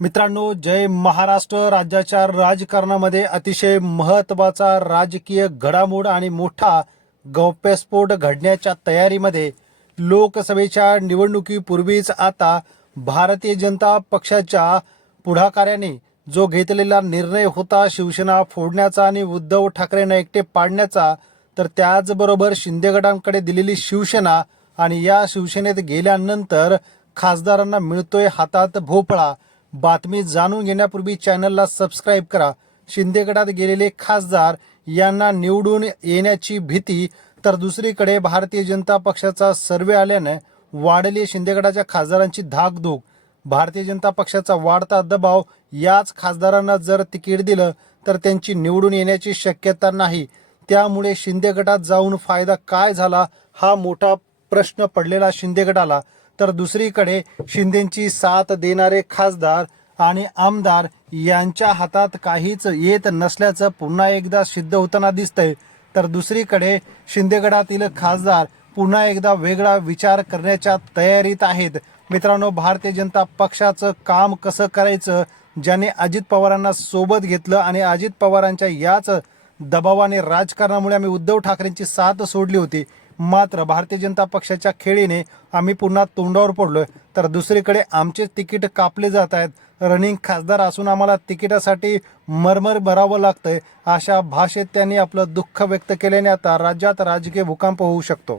मित्रांनो जय महाराष्ट्र. राज्याच्या राजकारणामध्ये अतिशय महत्त्वाचा राजकीय घडामोड आणि मोठा गौप्यस्फोट घडण्याच्या तयारीमध्ये लोकसभेच्या निवडणुकीपूर्वीच आता भारतीय जनता पक्षाच्या पुढाकाराने जो घेतलेला निर्णय होता शिवसेना फोडण्याचा आणि उद्धव ठाकरेंना एकटे पाडण्याचा तर त्याचबरोबर शिंदेगडांकडे दिलेली शिवसेना आणि या शिवसेनेत गेल्यानंतर खासदारांना मिळतोय हातात भोपळा. बातमी जाणून घेण्यापूर्वी चॅनलला सबस्क्राईब करा. शिंदे गटात गेलेले खासदार यांना निवडून येण्याची भीती तर दुसरीकडे भारतीय जनता पक्षाचा सर्वे आल्याने वाढली शिंदे गटाच्या खासदारांची धाकधूक. भारतीय जनता पक्षाचा वाढता दबाव याच खासदारांना जर तिकीट दिलं तर त्यांची निवडून येण्याची शक्यता नाही. त्यामुळे शिंदे गटात जाऊन फायदा काय झाला हा मोठा प्रश्न पडलेला शिंदे गटाला तर दुसरीकडे शिंदेची साथ देणारे खासदार आणि आमदार यांच्या हातात काहीच येत नसल्याचं पुन्हा एकदा सिद्ध होताना दिसतंय. तर दुसरीकडे शिंदेगडातील खासदार पुन्हा एकदा वेगळा विचार करण्याच्या तयारीत आहेत. मित्रांनो भारतीय जनता पक्षाचं काम कसं करायचं ज्याने अजित पवारांना सोबत घेतलं आणि अजित पवारांच्या याच दबावाने राजकारणामुळे आम्ही उद्धव ठाकरेंची साथ सोडली होती मात्र भारतीय जनता पक्षाच्या खेळीने आम्ही पुन्हा तोंडावर पडलोय. तर दुसरीकडे आमचे तिकीट कापले जात आहेत. रनिंग खासदार असून आम्हाला तिकिटासाठी मरमर भरावं लागतंय अशा भाषेत त्यांनी आपलं दुःख व्यक्त केल्याने आता राज्यात राजकीय भूकंप होऊ शकतो.